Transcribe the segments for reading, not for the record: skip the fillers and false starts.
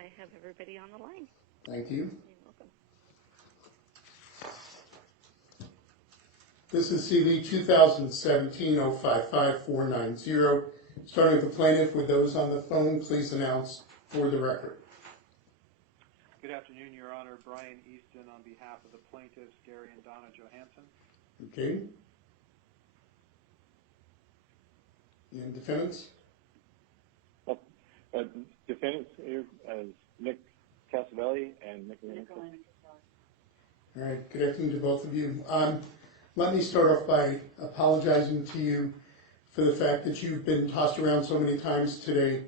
I have everybody on the line. Thank you. You're welcome. This is CV 2017-055-490. Starting with the plaintiff, with those on the phone, please announce for the record. Good afternoon, Your Honor. Brian Easton on behalf of the plaintiffs, Gary and Donna Johansson. Okay. And defendants? Defendants here as Nick Casavelli and Nick Casavelli. All right, good afternoon to both of you. Let me start off by apologizing to you for the fact that you've been tossed around so many times today.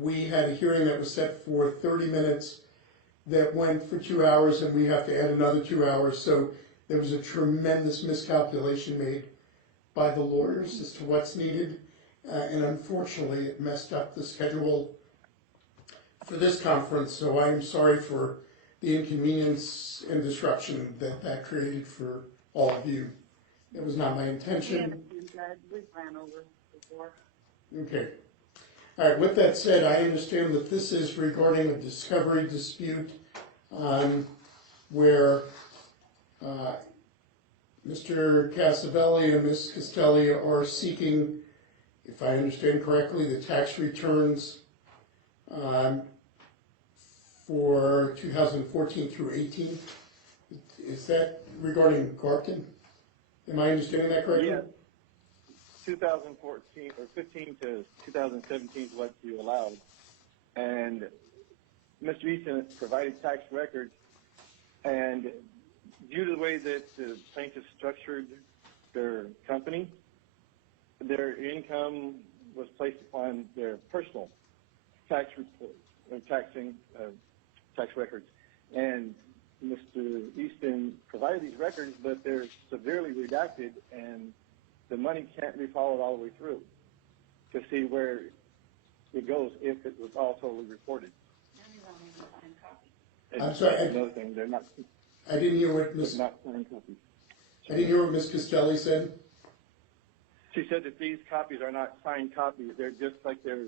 We had a hearing that was set for 30 minutes that went for 2 hours, and we have to add another 2 hours, so there was a tremendous miscalculation made by the lawyers as to what's needed, and unfortunately it messed up the schedule for this conference, so I'm sorry for the inconvenience and disruption that that created for all of you. It was not my intention. We've ran over before. Okay. All right, with that said, I understand that this is regarding a discovery dispute where Mr. Casavelli and Ms. Castelli are seeking, if I understand correctly, the tax returns for 2014 through 18. Is that regarding Garpton? Am I understanding that correctly? Yeah. 2014 or 15 to 2017 is what you allowed, and Mr. Easton provided tax records, and due to the way that the plaintiffs structured their company, their income was placed upon their personal tax report, tax records, and Mr. Easton provided these records, but they're severely redacted, and the money can't be followed all the way through to see where it goes if it was all totally reported. I'm sorry. Another thing, they're not. I didn't hear what Ms. Not signed copies. I didn't hear what Ms. Castelli said. She said that these copies are not signed copies. They're just like their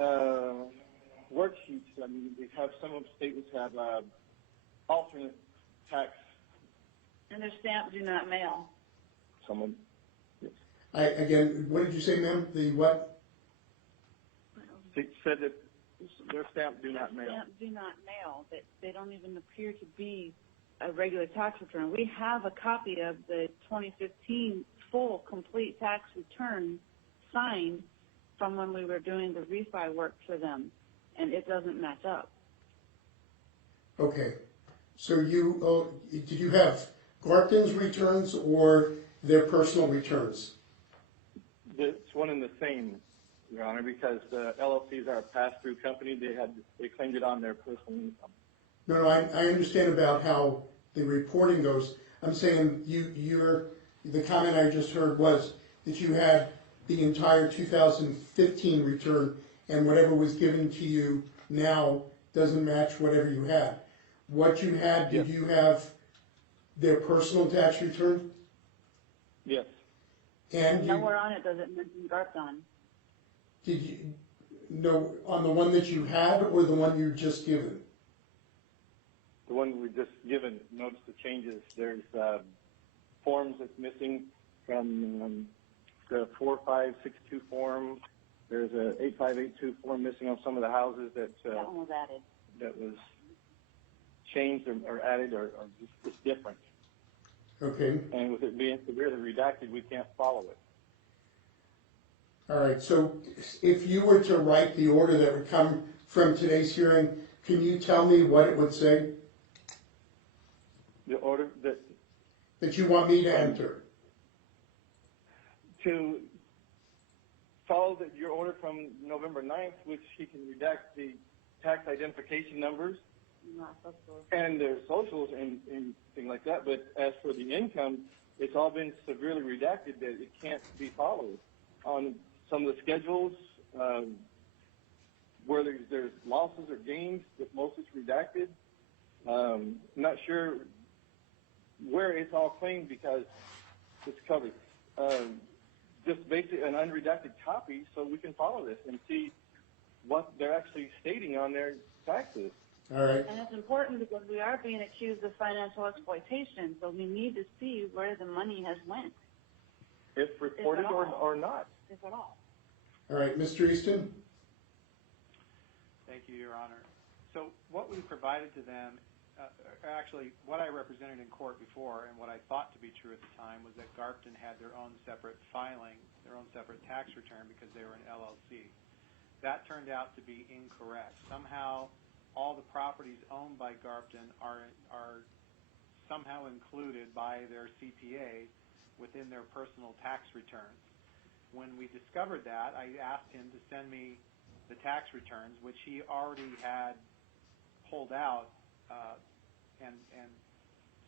worksheets. I mean, they have some of the statements have alternate tax. And they're stamped do not mail. Someone. Yes. Again, what did you say, ma'am? The what? She said that they're stamped do not mail. Stamped do not mail. That they don't even appear to be a regular tax return. We have a copy of the 2015 full, complete tax return signed from when we were doing the refi work for them, and it doesn't match up. Okay. So did you have Garpton's returns or their personal returns? It's one and the same, Your Honor, because the LLCs are a pass-through company. They claimed it on their personal income. No, I understand about how the reporting goes. I'm saying the comment I just heard was that you had the entire 2015 return, and whatever was given to you now doesn't match whatever you had. What you had, did you have their personal tax return? Yes. And nowhere on it does it mention Garpton. Did you know on the one that you had or the one you just given? The one we just given. Notice the changes. There's forms that's missing from the 4562 form. There's a 8582 form missing on some of the houses that one was added. That was changed or added or just different. Okay. And with it being severely redacted, we can't follow it. All right. So if you were to write the order that would come from today's hearing, can you tell me what it would say? The order that you want me to enter? To follow your order from November 9th, which he can redact the tax identification numbers and their socials and things like that. But as for the income, it's all been severely redacted that it can't be followed. On some of the schedules, where there's losses or gains, that most is redacted. Not sure where it's all claimed because it's covered. Just basically an unredacted copy so we can follow this and see what they're actually stating on their taxes. All right. And it's important because we are being accused of financial exploitation, so we need to see where the money has went, If reported or not. if at all. All right, Mr. Easton? Thank you, Your Honor. So what we provided to them, actually what I represented in court before and what I thought to be true at the time was that Garpton had their own separate filing, their own separate tax return because they were an LLC. That turned out to be incorrect. Somehow all the properties owned by Garpton are somehow included by their CPA within their personal tax returns. When we discovered that, I asked him to send me the tax returns, which he already had pulled out and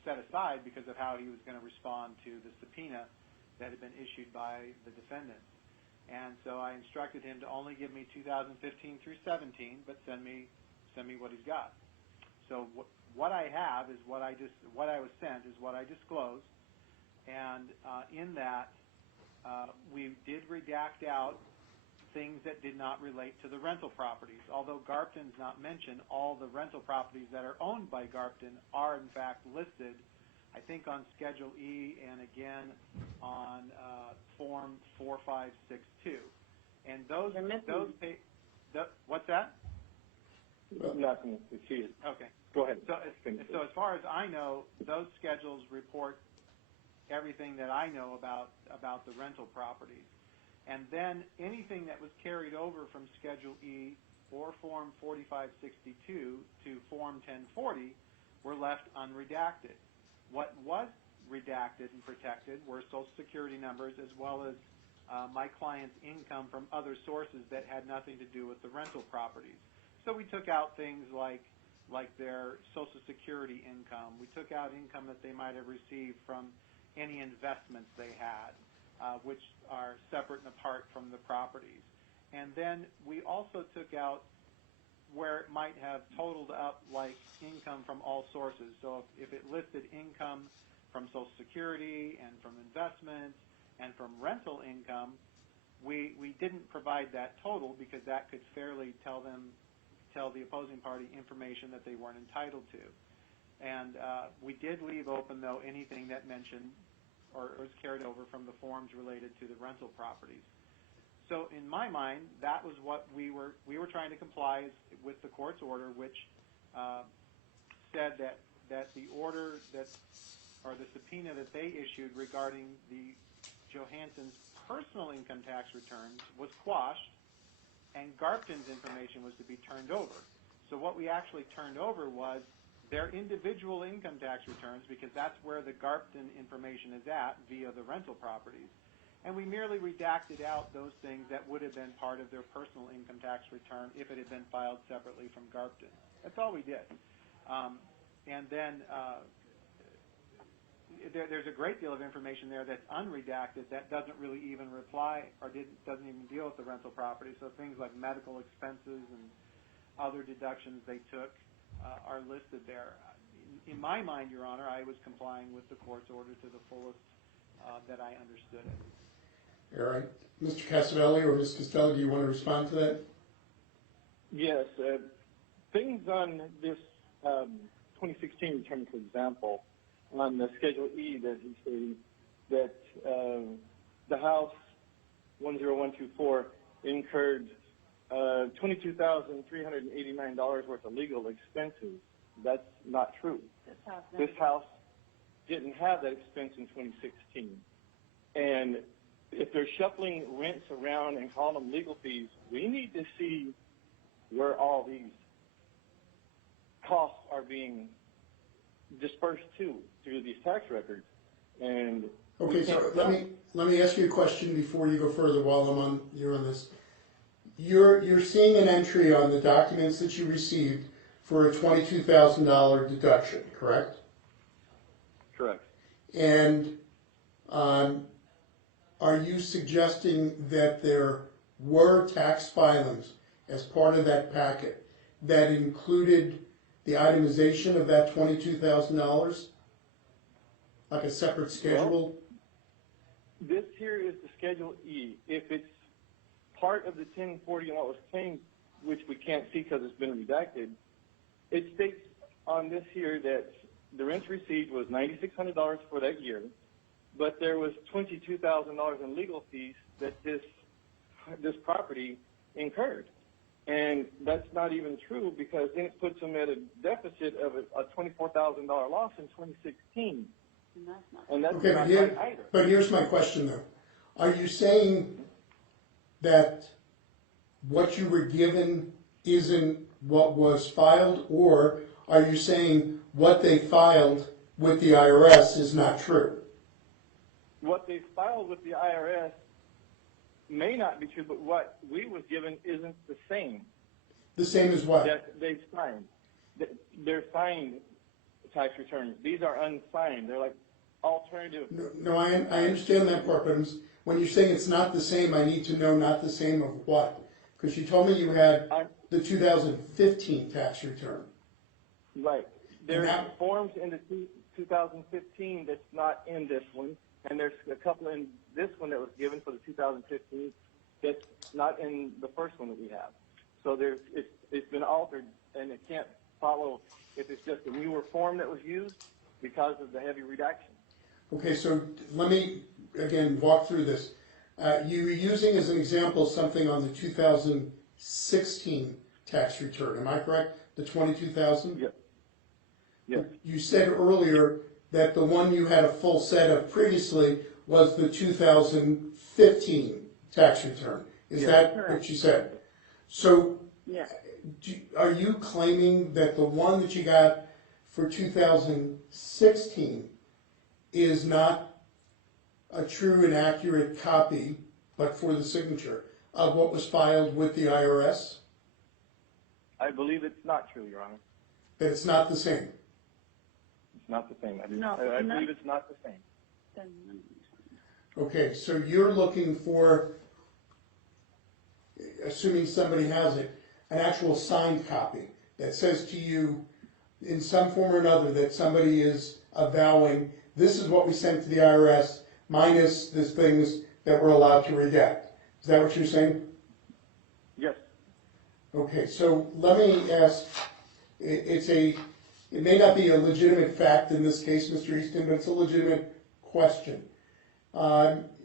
set aside because of how he was going to respond to the subpoena that had been issued by the defendants. And so I instructed him to only give me 2015 through 17, but send me what he's got. So what I have is what I was sent is what I disclosed, and in that we did redact out things that did not relate to the rental properties. Although Garpton's not mentioned, all the rental properties that are owned by Garpton are in fact listed, I think on Schedule E and again on Form 4562. And what's that? Nothing. It's here. Okay. Go ahead. So as far as I know, those schedules report everything that I know about the rental properties. And then anything that was carried over from Schedule E or Form 4562 to Form 1040 were left unredacted. What was redacted and protected were Social Security numbers as well as my client's income from other sources that had nothing to do with the rental properties. So we took out things like their Social Security income. We took out income that they might have received from any investments they had, which are separate and apart from the properties. And then we also took out where it might have totaled up like income from all sources. So if it listed income from Social Security and from investments and from rental income, we didn't provide that total because that could fairly tell the opposing party information that they weren't entitled to. And we did leave open, though, anything that mentioned or was carried over from the forms related to the rental properties. So in my mind, that was what we were trying to comply with the court's order, which said that the order or the subpoena that they issued regarding the Johansson's personal income tax returns was quashed, and Garpton's information was to be turned over. So what we actually turned over was their individual income tax returns, because that's where the Garpton information is at via the rental properties. And we merely redacted out those things that would have been part of their personal income tax return if it had been filed separately from Garpton. That's all we did. And then there's a great deal of information there that's unredacted that doesn't really even reply or doesn't even deal with the rental property. So things like medical expenses and other deductions they took are listed there. In my mind, Your Honor, I was complying with the court's order to the fullest that I understood it. All right. Mr. Casavelli or Ms. Costello, do you want to respond to that? Yes. Things on this 2016 return, for example, on the Schedule E that he stated that the House 10124 incurred $22,389 worth of legal expenses. That's not true. This house didn't have that expense in 2016. And if they're shuffling rents around and calling them legal fees, we need to see where all these costs are being dispersed to through these tax records. And okay, so let me ask you a question before you go further while you're on this. You're seeing an entry on the documents that you received for a $22,000 deduction, correct? Correct. And are you suggesting that there were tax filings as part of that packet that included the itemization of that $22,000, like a separate schedule? Well, this here is the Schedule E. If it's part of the 1040 and what was which we can't see because it's been redacted, it states on this here that the rent received was $9,600 for that year, but there was $22,000 in legal fees that this property incurred. And that's not even true, because then it puts them at a deficit of a $24,000 loss in 2016. And that's not. And that's Okay, not but, right either. but here's my question though. Are you saying that what you were given isn't what was filed, or are you saying what they filed with the IRS is not true? What they filed with the IRS may not be true, but what we was given isn't the same. The same as what? That they've signed. They're signed tax returns. These are unsigned. They're like alternative. No, I understand that part, but when you're saying it's not the same, I need to know not the same of what? Because you told me you had the 2015 tax return. Right. There's forms in the 2015 that's not in this one, and there's a couple in this one that was given for the 2015 that's not in the first one that we have. So it's been altered, and it can't follow if it's just a newer form that was used because of the heavy redaction. Okay, so let me, again, walk through this. You were using as an example something on the 2016 tax return, am I correct? The 22,000? Yes. Yes. You said earlier that the one you had a full set of previously was the 2015 tax return. Is that correct. what you said? So Yeah. are you claiming that the one that you got for 2016 is not a true and accurate copy, but for the signature, of what was filed with the IRS? I believe it's not true, Your Honor. That it's not the same? It's not the same. I No. believe it's not the same. Okay, so you're looking for, assuming somebody has it, an actual signed copy that says to you in some form or another that somebody is avowing, this is what we sent to the IRS minus the things that we're allowed to redact. Is that what you're saying? Yes. Okay, so let me ask, it may not be a legitimate fact in this case, Mr. Easton, but it's a legitimate question.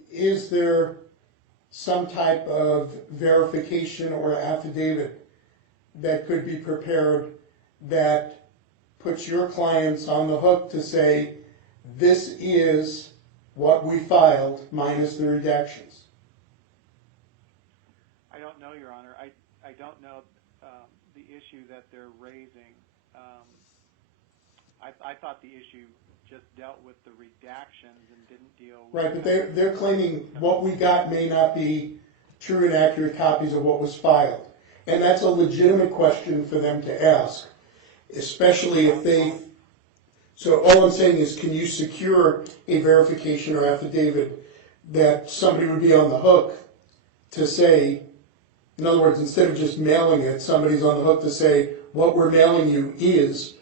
Is there some type of verification or affidavit that could be prepared that puts your clients on the hook to say, this is what we filed minus the redactions? I don't know, Your Honor. I don't know the issue that they're raising. I thought the issue just dealt with the redactions and didn't deal with... Right, but they're claiming what we got may not be true and accurate copies of what was filed. And that's a legitimate question for them to ask, especially if they... So all I'm saying is, can you secure a verification or affidavit that somebody would be on the hook to say, in other words, instead of just mailing it, somebody's on the hook to say, what we're mailing you is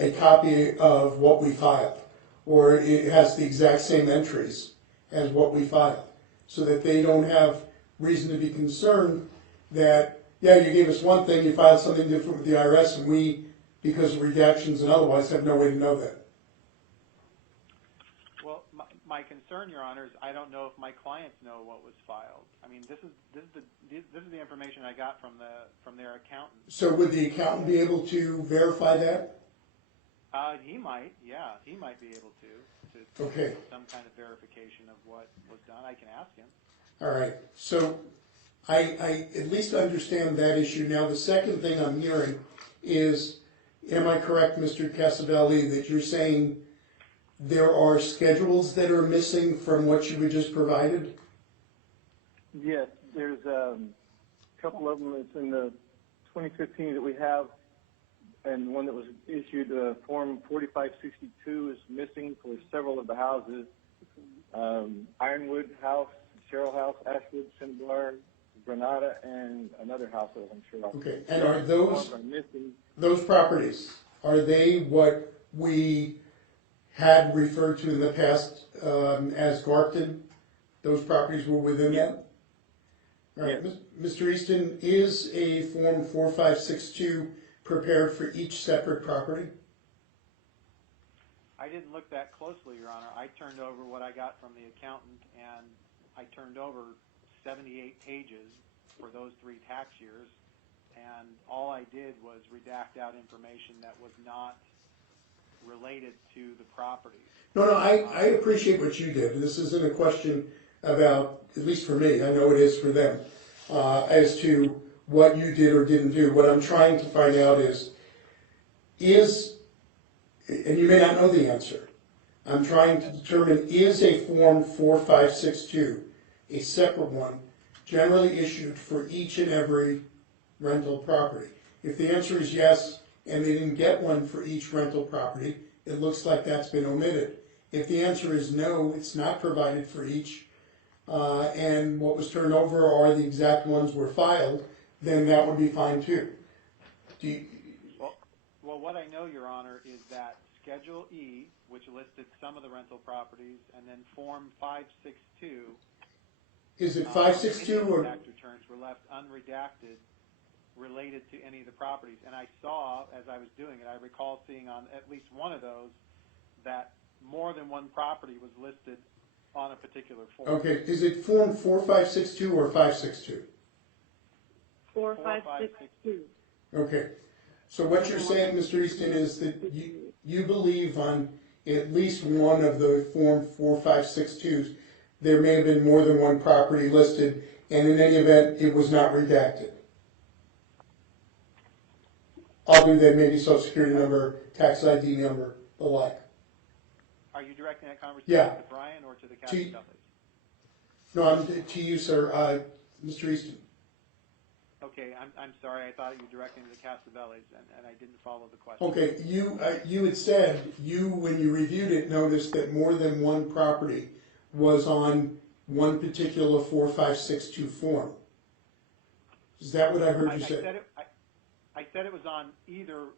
a copy of what we filed, or it has the exact same entries as what we filed, so that they don't have reason to be concerned that, yeah, you gave us one thing, you filed something different with the IRS, and we, because of redactions and otherwise, have no way to know that. Well, my concern, Your Honor, is I don't know if my clients know what was filed. I mean, this is the information I got from their accountant. So would the accountant be able to verify that? He might, yeah, he might be able to Okay. do some kind of verification of what was done. I can ask him. All right, so I at least understand that issue. Now, the second thing I'm hearing is, am I correct, Mr. Casabelli, that you're saying there are schedules that are missing from what you were just provided? Yes, there's a couple of them. It's in the 2015 that we have, and one that was issued, Form 4562 is missing for several of the houses. Ironwood House, Sherrill House, Ashwood, Cinnabar, Granada, and another house that I'm sure of. Okay, and are those missing? Those properties, are they what we had referred to in the past as Garpton? Those properties were within that? All right, Yes. Mr. Easton, is a Form 4562 prepared for each separate property? I didn't look that closely, Your Honor. I turned over what I got from the accountant, and I turned over 78 pages for those 3 tax years, and all I did was redact out information that was not related to the properties. No, I appreciate what you did. This isn't a question about, at least for me, I know it is for them, as to what you did or didn't do. What I'm trying to find out is, and you may not know the answer, I'm trying to determine, is a Form 4562, a separate one, generally issued for each and every rental property? If the answer is yes, and they didn't get one for each rental property, it looks like that's been omitted. If the answer is no, it's not provided for each, and what was turned over are the exact ones were filed, then that would be fine too. Do you, Well, what I know, Your Honor, is that Schedule E, which listed some of the rental properties, and then Form 562, is it 562 any of the or? tax returns were left unredacted related to any of the properties. And I saw, as I was doing it, I recall seeing on at least one of those that more than one property was listed on a particular form. Okay, is it Form 4562 or 562? 4562. Okay, so what you're saying, Mr. Easton, is that you believe on at least one of the Form 4562s, there may have been more than one property listed, and in any event, it was not redacted. Other than maybe social security number, tax ID number, the like. Are you directing that conversation Yeah. to Brian or to the Castellis? No, I'm to you, sir, Mr. Easton. Okay, I'm sorry. I thought you were directing to the Castellis, and I didn't follow the question. Okay, you had said, when you reviewed it, noticed that more than one property was on one particular 4562 form. Is that what I heard you say? I said it was on either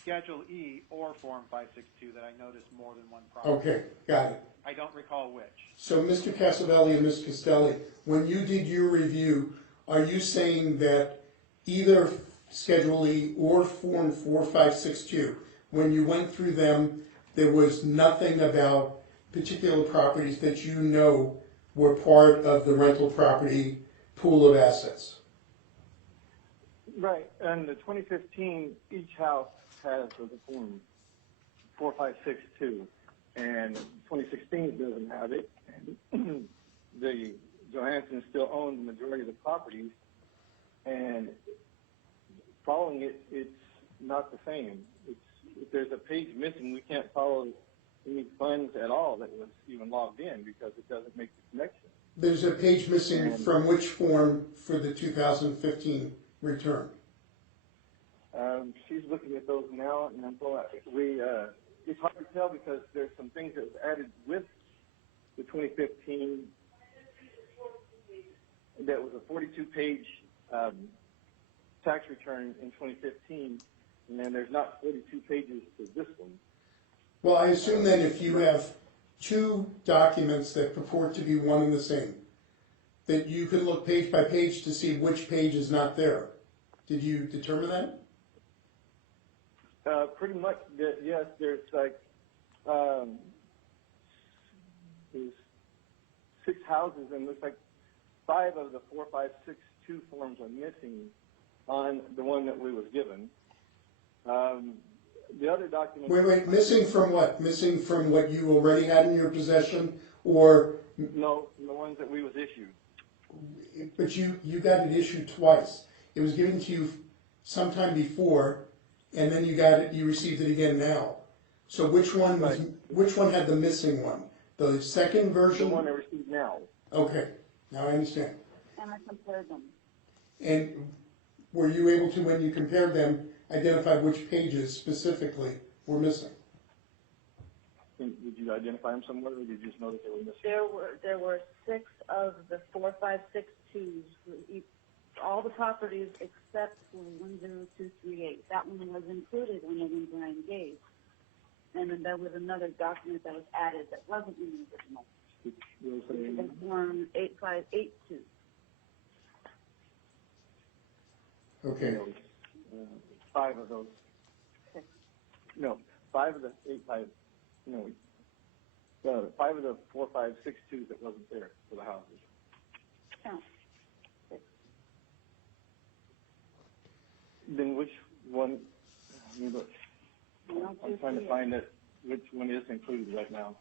Schedule E or Form 562 that I noticed more than one property. Okay, got it. I don't recall which. So Mr. Casavelli and Ms. Castelli, when you did your review, are you saying that either Schedule E or Form 4562, when you went through them, there was nothing about particular properties that you know were part of the rental property pool of assets? Right. And the 2015, each house has the form 4562, and 2016 doesn't have it. And the Johanssons still own the majority of the properties, and following it, it's not the same. If there's a page missing, we can't follow any funds at all that was even logged in because it doesn't make the connection. There's a page missing from which form for the 2015 return? She's looking at those now, and it's hard to tell because there's some things that was added with the 2015 that was a 42-page tax return in 2015, and then there's not 42 pages to this one. Well, I assume then if you have two documents that purport to be one and the same, that you can look page by page to see which page is not there. Did you determine that? Pretty much, yes. There's like there's 6 houses, and looks like 5 of the 4562 forms are missing on the one that we was given. The other document. Wait, missing from what? Missing from what you already had in your possession, or? No, the ones that we was issued. But you got it issued twice. It was given to you sometime before, and then you received it again now. So which one had the missing one? The second version? The one I received now. Okay, now I understand. And I compared them. And were you able to, when you compared them, identify which pages specifically were missing? Did you identify them somewhere, or did you just know that they were missing? There were 6 of the 4562s. All the properties except for 10238. That one was included in the one Brian gave. And then there was another document that was added that wasn't in the original. It was Form 8582. Okay. Five of those. No, 5 of the 8, 5. No, 5 of the 4, 5, 6 twos that wasn't there for the houses. Oh. Then which one? Let me look. I'm trying to find it. Which one is included right now?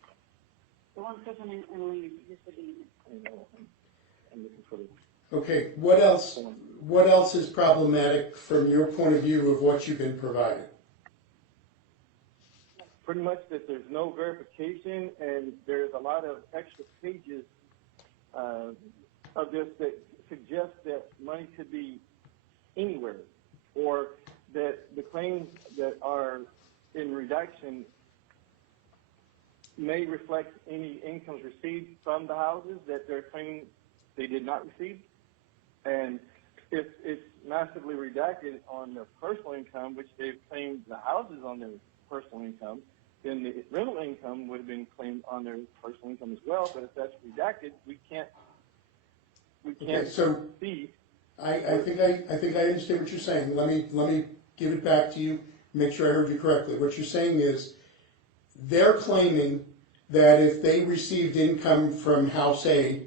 The one person in lien, just the lien. I know. I'm looking for the. Okay, what else? What else is problematic from your point of view of what you've been provided? Pretty much that there's no verification, and there's a lot of extra pages of this that suggest that money could be anywhere, or that the claims that are in redaction may reflect any incomes received from the houses that they're claiming they did not receive. And if it's massively redacted on their personal income, which they've claimed the houses on their personal income, then the rental income would have been claimed on their personal income as well. But if that's redacted, we can't see. I think I understand what you're saying. Let me give it back to you. Make sure I heard you correctly. What you're saying is they're claiming that if they received income from House A,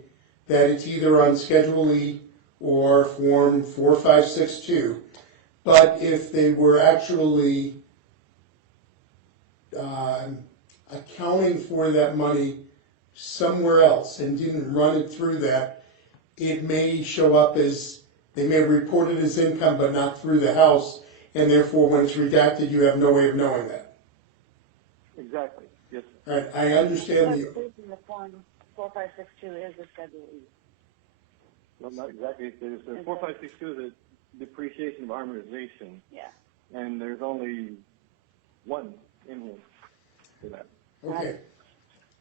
that it's either on Schedule E or Form 4562. But if they were actually accounting for that money somewhere else and didn't run it through that, it may show up as, they may have reported as income but not through the house, and therefore when it's redacted you have no way of knowing that. Exactly, yes. All right, I understand the... The form 4562 is a Schedule E. Well, not exactly. There's 4562 is a depreciation of amortization. Yeah. And there's only one in here for that. Okay.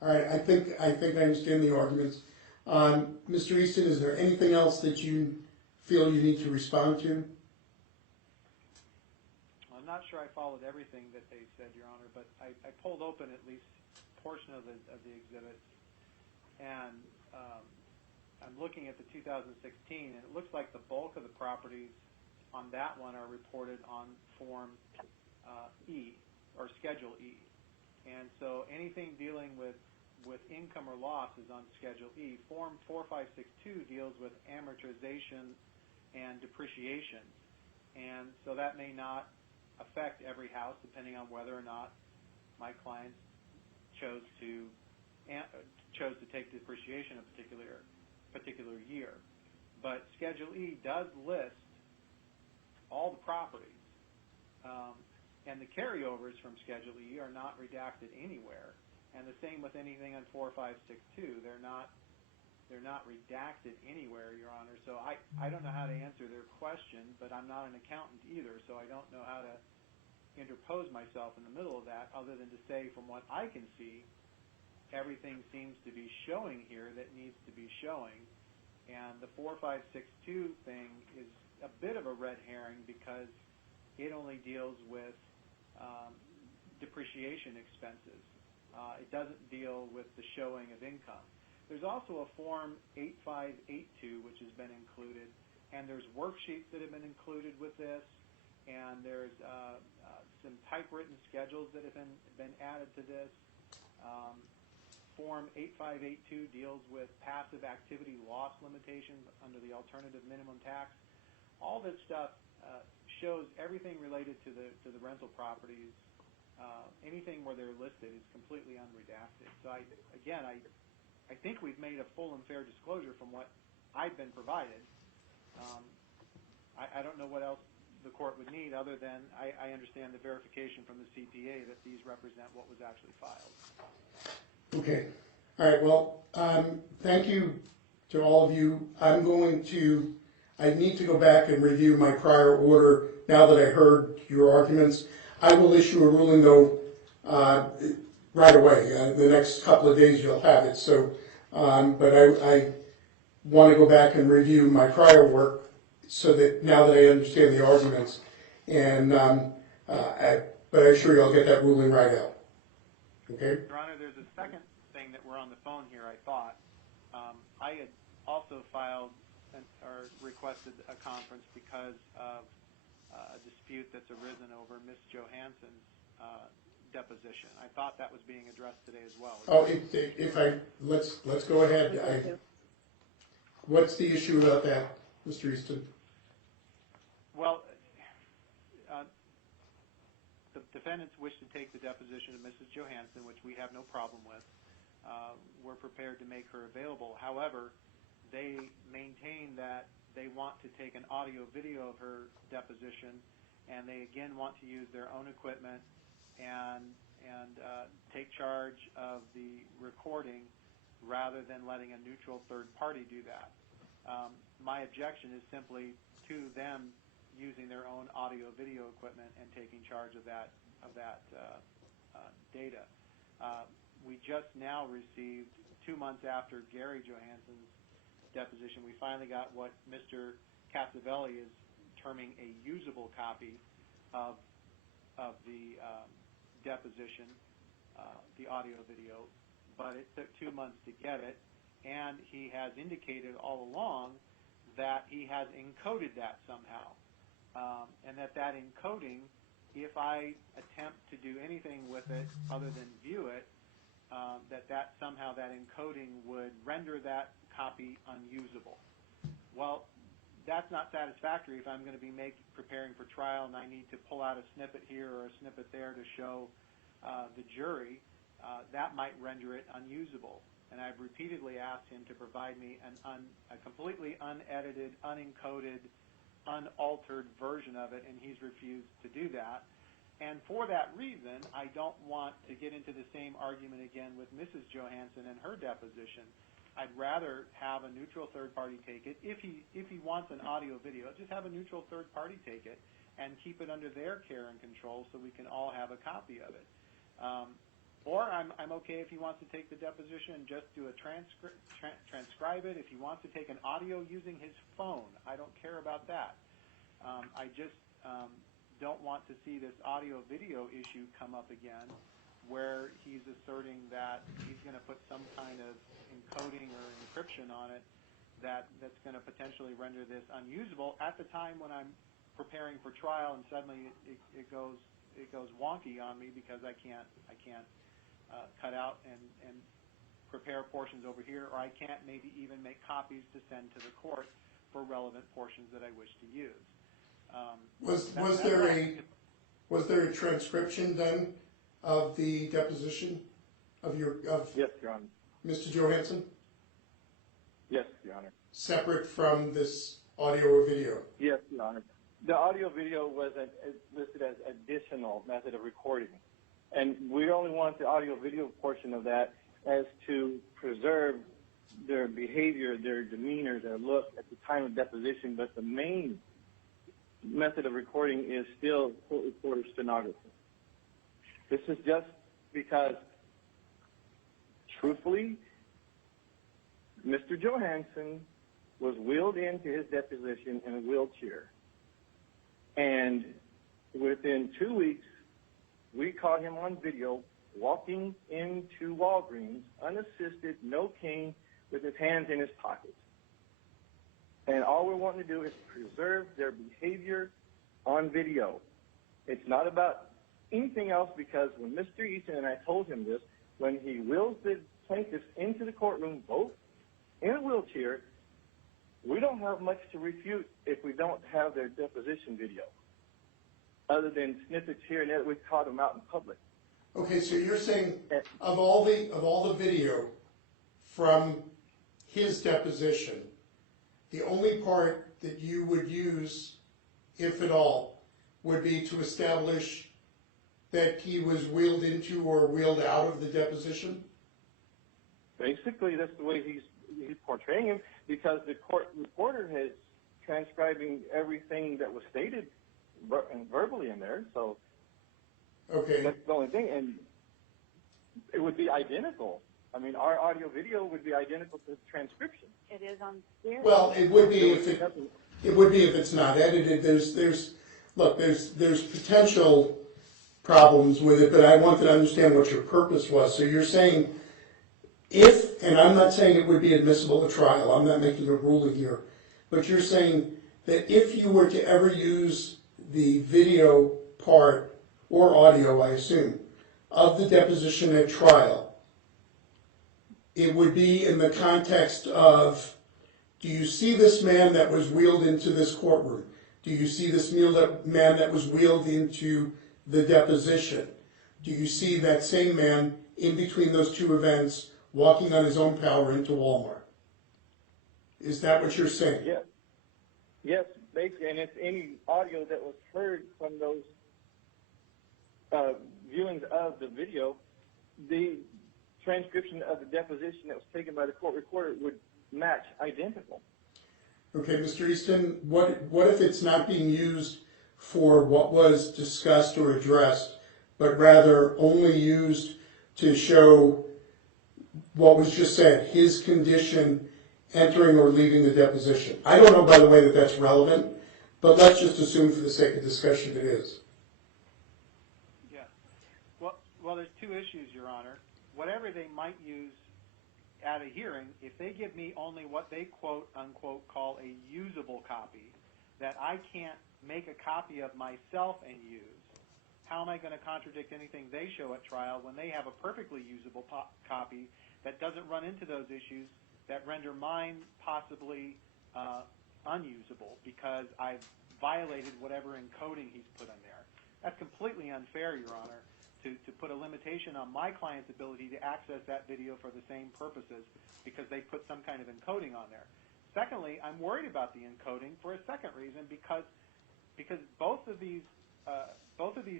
All right, I think I understand the arguments. Mr. Easton, is there anything else that you feel you need to respond to? I'm not sure I followed everything that they said, Your Honor, but I pulled open at least a portion of the exhibits, and I'm looking at the 2016, and it looks like the bulk of the properties on that one are reported on Form E, or Schedule E. And so anything dealing with income or loss is on Schedule E. Form 4562 deals with amortization and depreciation. And so that may not affect every house depending on whether or not my clients chose to take depreciation a particular year. But Schedule E does list all the properties, and the carryovers from Schedule E are not redacted anywhere. And the same with anything on 4562. They're not redacted anywhere, Your Honor. So I don't know how to answer their question, but I'm not an accountant either, so I don't know how to interpose myself in the middle of that, other than to say from what I can see, everything seems to be showing here that needs to be showing. And the 4562 thing is a bit of a red herring because it only deals with depreciation expenses. It doesn't deal with the showing of income. There's also a Form 8582 which has been included, and there's worksheets that have been included with this, and there's some typewritten schedules that have been added to this. Form 8582 deals with passive activity loss limitations under the alternative minimum tax. All this stuff shows everything related to the rental properties. Anything where they're listed is completely unredacted. So I think we've made a full and fair disclosure from what I've been provided. I don't know what else the court would need other than I understand the verification from the CPA that these represent what was actually filed. Okay. All right, well, thank you to all of you. I need to go back and review my prior order now that I heard your arguments. I will issue a ruling, though, right away. The next couple of days you'll have it. So, but I want to go back and review my prior work so that now that I understand the arguments, and but I assure you I'll get that ruling right out. Okay? Your Honor, there's a second thing that we're on the phone here, I thought. I had also filed or requested a conference because of dispute that's arisen over Ms. Johansson's deposition. I thought that was being addressed today as well. Oh, let's go ahead. What's the issue about that, Mr. Easton? Well, the defendants wish to take the deposition of Mrs. Johansson, which we have no problem with. We're prepared to make her available. However, they maintain that they want to take an audio-video of her deposition, and they again want to use their own equipment and take charge of the recording rather than letting a neutral third party do that. My objection is simply to them using their own audio-video equipment and taking charge of that data. We just now received, 2 months after Gary Johansson's deposition, we finally got what Mr. Casavelli is terming a usable copy of the deposition, the audio-video, but it took 2 months to get it, and he has indicated all along that he has encoded that somehow, and that encoding, if I attempt to do anything with it other than view it, that somehow that encoding would render that copy unusable. Well, that's not satisfactory if I'm going to be preparing for trial and I need to pull out a snippet here or a snippet there to show the jury. That might render it unusable. And I've repeatedly asked him to provide me a completely unedited, unencoded, unaltered version of it, and he's refused to do that. And for that reason, I don't want to get into the same argument again with Mrs. Johansson and her deposition. I'd rather have a neutral third party take it. If he wants an audio video, just have a neutral third party take it and keep it under their care and control so we can all have a copy of it. Or I'm okay if he wants to take the deposition and just do a transcribe it. If he wants to take an audio using his phone, I don't care about that. I just don't want to see this audio-video issue come up again where he's asserting that he's going to put some kind of encoding or encryption on it that's going to potentially render this unusable at the time when I'm preparing for trial, and suddenly it goes wonky on me because I can't cut out and prepare portions over here, or I can't maybe even make copies to send to the court for relevant portions that I wish to use. Was there a transcription done of the deposition of Yes, Your Honor. Mr. Johansson? Yes, Your Honor. Separate from this audio or video? Yes, Your Honor. The audio-video was listed as additional method of recording, and we only want the audio-video portion of that as to preserve their behavior, their demeanor, their look at the time of deposition, but the main method of recording is still court reporter stenography. This is just because, truthfully, Mr. Johansson was wheeled into his deposition in a wheelchair. And within 2 weeks, we caught him on video walking into Walgreens, unassisted, no cane, with his hands in his pockets. And all we're wanting to do is preserve their behavior on video. It's not about anything else, because when Mr. Easton, and I told him this, when he wheels the plaintiffs into the courtroom, both in a wheelchair, we don't have much to refute if we don't have their deposition video, other than snippets here and there that we caught them out in public. Okay, so you're saying of all the video from his deposition, the only part that you would use, if at all, would be to establish that he was wheeled into or wheeled out of the deposition? Basically, that's the way he's portraying him, because the court reporter is transcribing everything that was stated verbally in there. So okay, that's the only thing, and it would be identical. I mean, our audio-video would be identical to the transcription. It is on stereo. well, it would be if it's not edited. There's potential problems with it, but I wanted to understand what your purpose was. So you're saying if, and I'm not saying it would be admissible at trial, I'm not making a ruling here, but you're saying that if you were to ever use the video part, or audio, I assume, of the deposition at trial, it would be in the context of, do you see this man that was wheeled into this courtroom? Do you see this man that was wheeled into the deposition? Do you see that same man in between those two events walking on his own power into Walmart? Is that what you're saying? Yes. Yes, basically, and if any audio that was heard from those viewings of the video, the transcription of the deposition that was taken by the court recorder would match identical. Okay, Mr. Easton, what if it's not being used for what was discussed or addressed, but rather only used to show what was just said, his condition entering or leaving the deposition? I don't know, by the way, that that's relevant, but let's just assume for the sake of discussion it is. Yeah. Well, there's two issues, Your Honor. Whatever they might use at a hearing, if they give me only what they quote, unquote, call a usable copy, that I can't make a copy of myself and use, how am I going to contradict anything they show at trial when they have a perfectly usable copy that doesn't run into those issues that render mine possibly unusable because I've violated whatever encoding he's put on there? That's completely unfair, Your Honor, to put a limitation on my client's ability to access that video for the same purposes because they put some kind of encoding on there. Secondly, I'm worried about the encoding for a second reason because both of these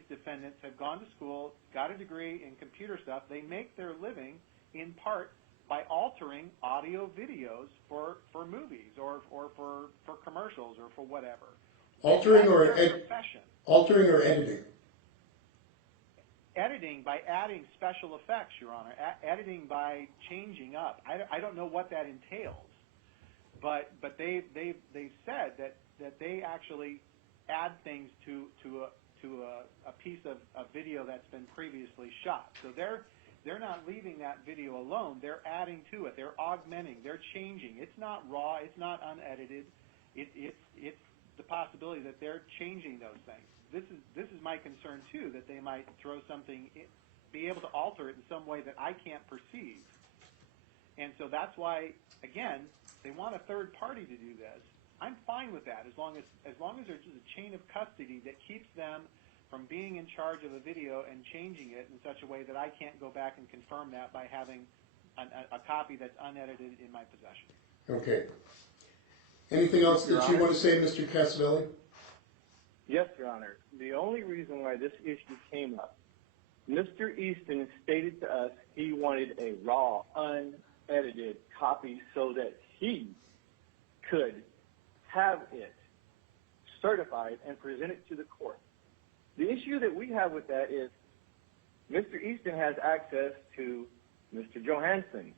defendants have gone to school, got a degree in computer stuff. They make their living in part by altering audio videos for movies or for commercials or for whatever. Altering or editing? Editing by adding special effects, Your Honor. Editing by changing up. I don't know what that entails, but they've said that they actually add things to a piece of video that's been previously shot. So they're not leaving that video alone. They're adding to it. They're augmenting. They're changing. It's not raw. It's not unedited. It's the possibility that they're changing those things. This is my concern too, that they might throw something, be able to alter it in some way that I can't perceive. And so that's why, again, they want a third party to do this. I'm fine with that as long as there's just a chain of custody that keeps them from being in charge of a video and changing it in such a way that I can't go back and confirm that by having a copy that's unedited in my possession. Okay. Anything else that you want to say, Mr. Casavelli? Yes, Your Honor. The only reason why this issue came up, Mr. Easton stated to us he wanted a raw, unedited copy so that he could have it certified and present it to the court. The issue that we have with that is Mr. Easton has access to Mr. Johansson,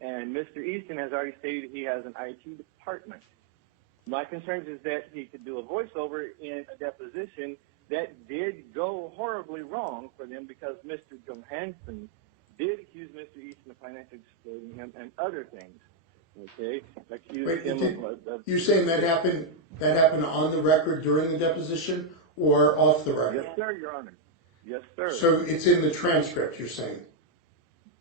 and Mr. Easton has already stated he has an IT department. My concern is that he could do a voiceover in a deposition that did go horribly wrong for them because Mr. Johansson did accuse Mr. Easton of financially exploiting him and other things. Okay? You're saying that happened on the record during the deposition or off the record? Yes, sir, Your Honor. Yes, sir. So it's in the transcript, you're saying?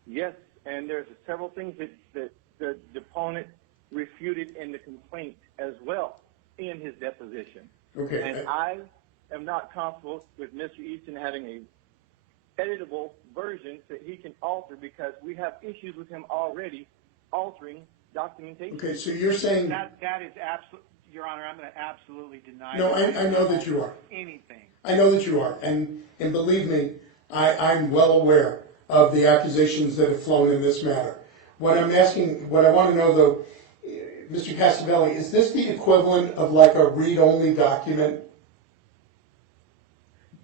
Yes, and there's several things that the deponent refuted in the complaint as well in his deposition. Okay. And I am not comfortable with Mr. Easton having a editable version that he can alter because we have issues with him already altering documentation. Okay, so you're saying... That is absolutely... Your Honor, I'm going to absolutely deny No, I know that you are. Anything. I know that you are, and believe me, I'm well aware of the accusations that have flown in this matter. What I want to know though, Mr. Casavelli, is this the equivalent of like a read-only document?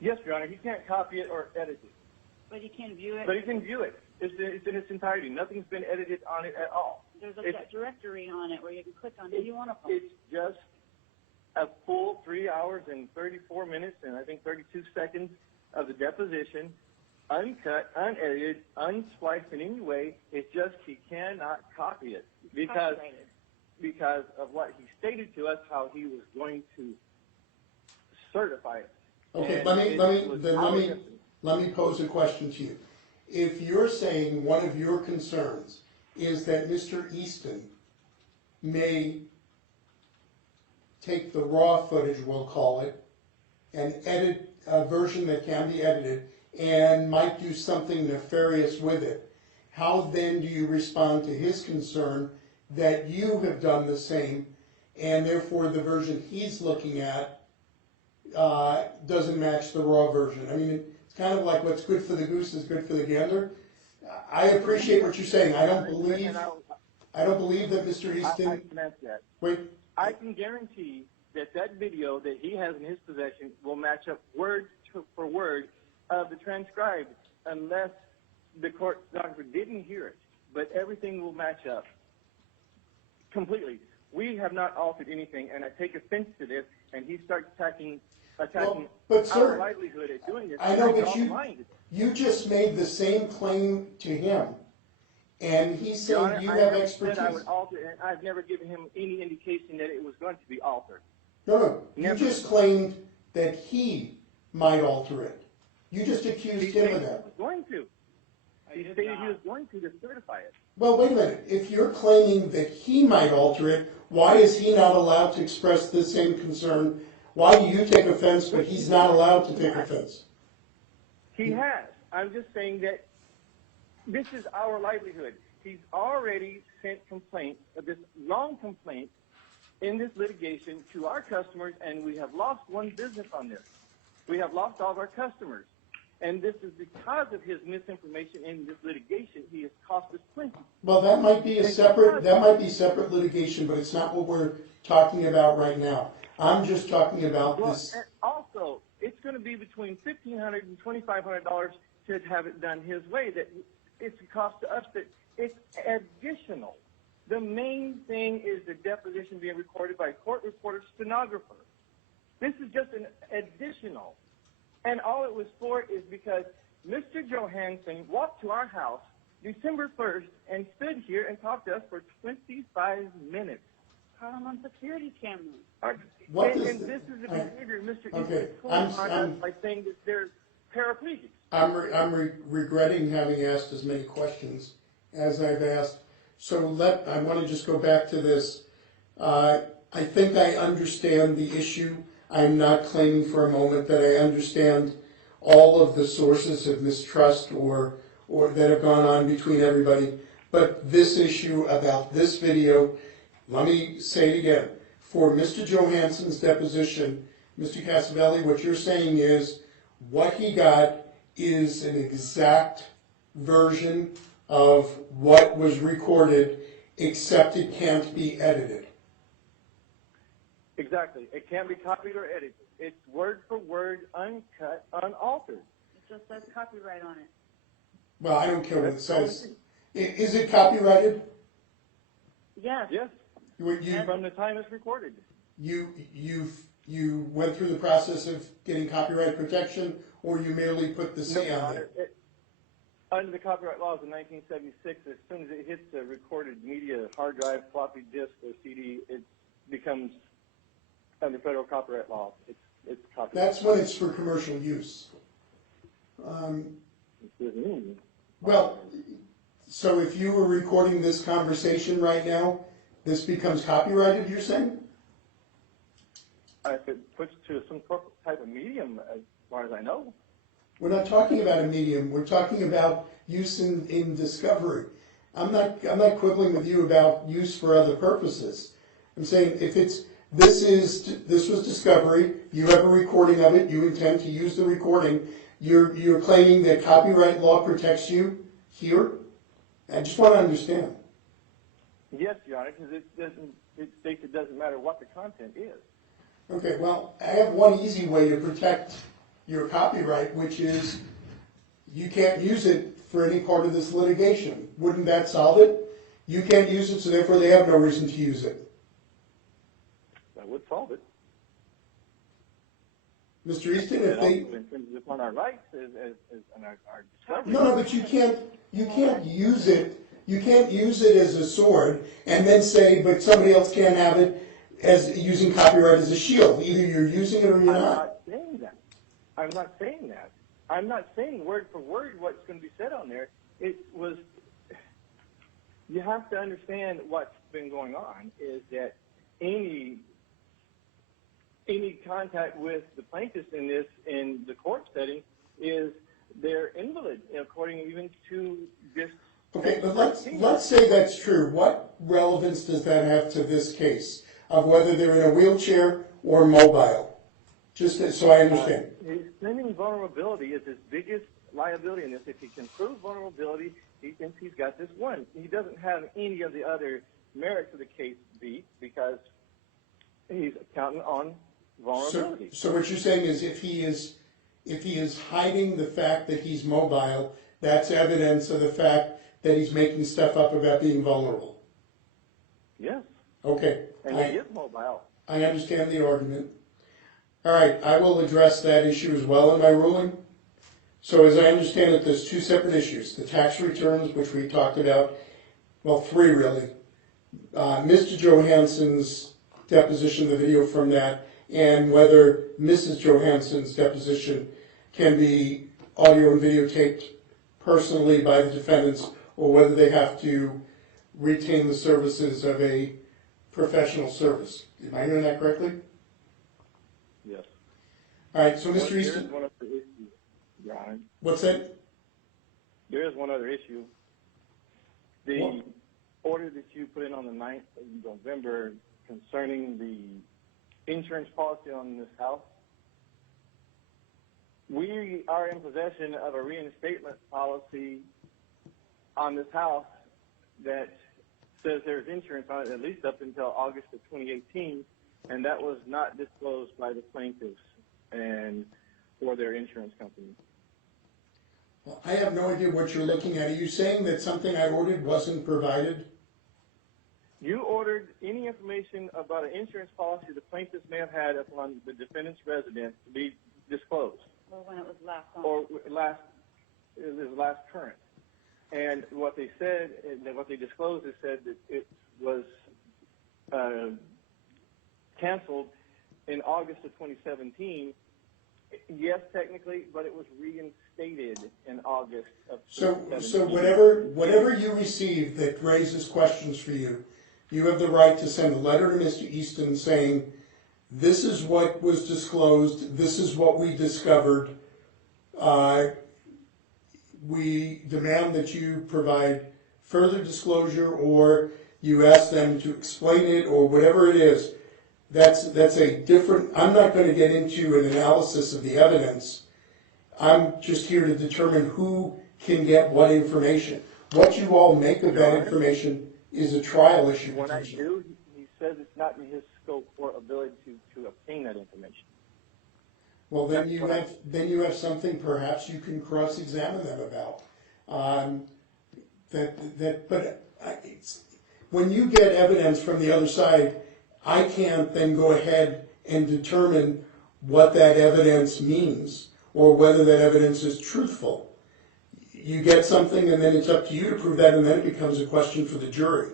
Yes, Your Honor, he can't copy it or edit it. But you can view it. But he can view it. It's in its entirety. Nothing's been edited on it at all. There's a directory on it where you can click on any one of them. It's just a full 3 hours and 34 minutes and I think 32 seconds of the deposition, uncut, unedited, unspliced in any way. It's just he cannot copy it because of what he stated to us, how he was going to certify it. Okay, And let me pose a question to you. If you're saying one of your concerns is that Mr. Easton may take the raw footage, we'll call it, and edit a version that can be edited and might do something nefarious with it, how then do you respond to his concern that you have done the same and therefore the version he's looking at doesn't match the raw version? I mean, it's kind of like what's good for the goose is good for the gander. I appreciate what you're saying. I don't believe that Mr. Easton. I can answer that. Wait. I can guarantee that video that he has in his possession will match up word for word of the transcribed, unless the court doctor didn't hear it. But everything will match up completely. We have not altered anything, and I take offense to this. And he starts attacking but sir, our livelihood at doing this. I know, but you just made the same claim to him, and he said you have expertise. I would alter, and I've never given him any indication that it was going to be altered. No, you just claimed that he might alter it. You just accused him of that. He was going to. He stated he was going to certify it. Well, wait a minute. If you're claiming that he might alter it, why is he not allowed to express the same concern? Why do you take offense, but he's not allowed to take offense? He has. I'm just saying that this is our livelihood. He's already sent complaints, this long complaint in this litigation to our customers, and we have lost one business on this. We have lost all of our customers. And this is because of his misinformation in this litigation. He has cost us plenty. Well, that might be separate litigation, but it's not what we're talking about right now. I'm just talking about this. And also, it's going to be between $1,500 and $2,500 to have it done his way. That it's a cost to us, but it's additional. The main thing is the deposition being recorded by a court reporter stenographer. This is just an additional. And all it was for is because Mr. Johansson walked to our house December 1st and stood here and talked to us for 25 minutes. Caught him on security cameras. And this is the behavior Mr. Easton is pulling on us by saying that they're paraplegics. I'm regretting having asked as many questions as I've asked. So I want to just go back to this. I think I understand the issue. I'm not claiming for a moment that I understand all of the sources of mistrust or that have gone on between everybody. But this issue about this video, let me say it again. For Mr. Johansson's deposition, Mr. Casavelli, what you're saying is what he got is an exact version of what was recorded, except it can't be edited. Exactly. It can't be copied or edited. It's word for word, uncut, unaltered. It just says copyright on it. Well, I don't care what it says. Is it copyrighted? Yes. Yes. From the time it's recorded. You went through the process of getting copyright protection, or you merely put the C on there? Under the copyright laws of 1976, as soon as it hits a recorded media hard drive, floppy disk, or CD, it becomes under federal copyright law. It's copyright. That's when it's for commercial use. Well, so if you were recording this conversation right now, this becomes copyrighted, you're saying? If it puts to some type of medium, as far as I know. We're not talking about a medium. We're talking about use in discovery. I'm not quibbling with you about use for other purposes. I'm saying if this was discovery, you have a recording of it, you intend to use the recording, you're claiming that copyright law protects you here? I just want to understand. Yes, Your Honor, because it states it doesn't matter what the content is. Okay, well, I have one easy way to protect your copyright, which is you can't use it for any part of this litigation. Wouldn't that solve it? You can't use it, so therefore they have no reason to use it. That would solve it. Mr. Easton, if they... also infringes upon our rights and our discovery. No, but you can't use it. You can't use it as a sword and then say, but somebody else can't have it as using copyright as a shield. Either you're using it or you're not. saying that. I'm not saying that. I'm not saying word for word what's going to be said on there. It was, you have to understand what's been going on is that any contact with the plaintiffs in the court setting is they're invalid, according even to this. Okay, but let's say that's true. What relevance does that have to this case of whether they're in a wheelchair or mobile? Just so I understand. His claiming vulnerability is his biggest liability in this. If he can prove vulnerability, he thinks he's got this one. He doesn't have any of the other merits of the case beat because he's counting on vulnerability. So what you're saying is if he is hiding the fact that he's mobile, that's evidence of the fact that he's making stuff up about being vulnerable. Yes. Okay. And he is mobile. I understand the argument. All right, I will address that issue as well in my ruling. So as I understand it, there's two separate issues. The tax returns, which we talked about, well, three really. Mr. Johansson's deposition, the video from that, and whether Mrs. Johansson's deposition can be audio and videotaped personally by the defendants, or whether they have to retain the services of a professional service. Am I hearing that correctly? Yes. All right, so Mr. There Easton. is one other issue, John. What's that? There is one other issue. The order that you put in on the 9th of November concerning the insurance policy on this house, we are in possession of a reinstatement policy on this house that says there's insurance on it at least up until August of 2018, and that was not disclosed by the plaintiffs or their insurance company. Well, I have no idea what you're looking at. Are you saying that something I ordered wasn't provided? You ordered any information about an insurance policy the plaintiffs may have had upon the defendant's residence to be disclosed. Or when it was last on. Or it was last current. And what they said, what they disclosed, is said that it was canceled in August of 2017. Yes, technically, but it was reinstated in August of 2017. So whatever you receive that raises questions for you, you have the right to send a letter to Mr. Easton saying, this is what was disclosed, this is what we discovered. We demand that you provide further disclosure, or you ask them to explain it, or whatever it is. That's a different, I'm not going to get into an analysis of the evidence. I'm just here to determine who can get what information. What you all make of that information is a trial issue. When I do, he says it's not in his scope or ability to obtain that information. Well, then you have something perhaps you can cross-examine them about. When you get evidence from the other side, I can't then go ahead and determine what that evidence means or whether that evidence is truthful. You get something and then it's up to you to prove that, and then it becomes a question for the jury.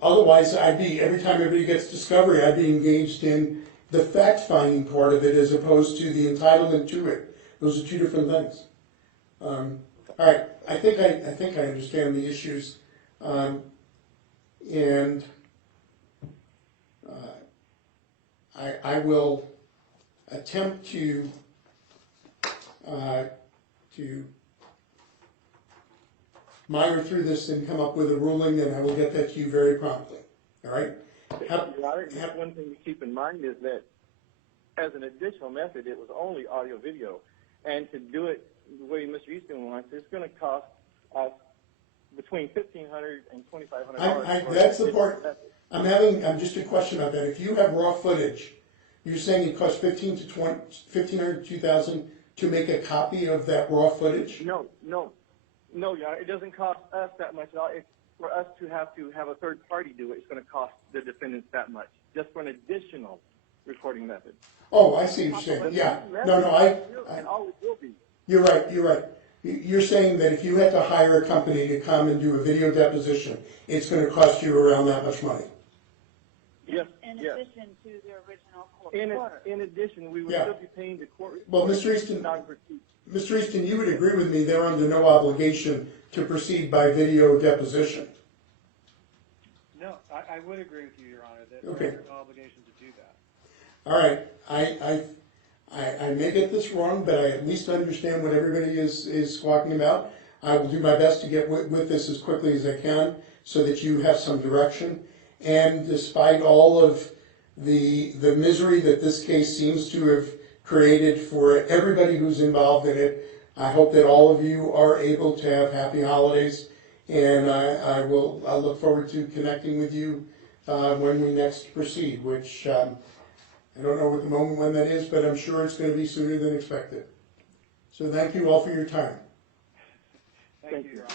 Otherwise, every time everybody gets discovery, I'd be engaged in the fact-finding part of it as opposed to the entitlement to it. Those are two different things. All right, I think I understand the issues, and I will attempt to mire through this and come up with a ruling, and I will get that to you very promptly. All right? One thing to keep in mind is that as an additional method, it was only audio-video. And to do it the way Mr. Easton wants, it's going to cost us between $1,500 and $2,500. That's the part. I'm just a question about that. If you have raw footage, you're saying it costs $1,500 to $2,000 to make a copy of that raw footage? No, it doesn't cost us that much at all. It's for us to have a third party do it. It's going to cost the defendants that much, just for an additional recording method. Oh, I see what you're saying. Yeah. No, And always will be. You're right. You're saying that if you had to hire a company to come and do a video deposition, it's going to cost you around that much money. Yes, in yes. addition to the original court order. In addition, we would Yeah. still be paying the court. Well, Mr. Easton, you would agree with me, they're under no obligation to proceed by video deposition. No, I would agree with you, Your Honor, that Okay. we're under no obligation to do that. All right, I may get this wrong, but I at least understand what everybody is talking about. I will do my best to get with this as quickly as I can so that you have some direction. And despite all of the misery that this case seems to have created for everybody who's involved in it, I hope that all of you are able to have happy holidays. And I look forward to connecting with you when we next proceed, which I don't know at the moment when that is, but I'm sure it's going to be sooner than expected. So thank you all for your time. Thank you, Your Honor.